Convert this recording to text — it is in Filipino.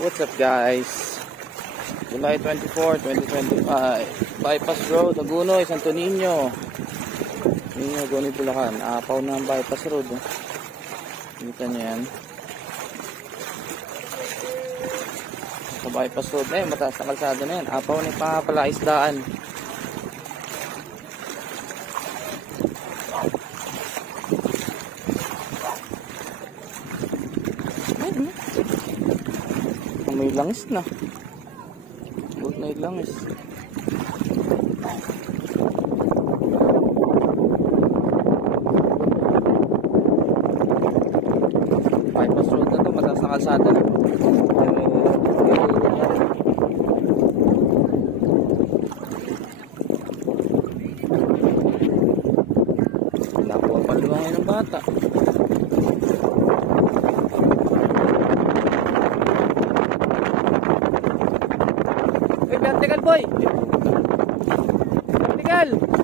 What's up guys? July 24, 2025. Bypass Road, Agunoy, Santo Niño. Agunoy, Bulacan. Apaw na ang bypass road. Kita nyo yan. Sa bypass road na yun, mataas na kalsada na yan. Apaw na yung palaisdaan. May langis na. Huwag na yung langis. Bypass road na to, mataas na kalsada na. Wala po ang paluwangin ng bata. Vertical boy! Vertical!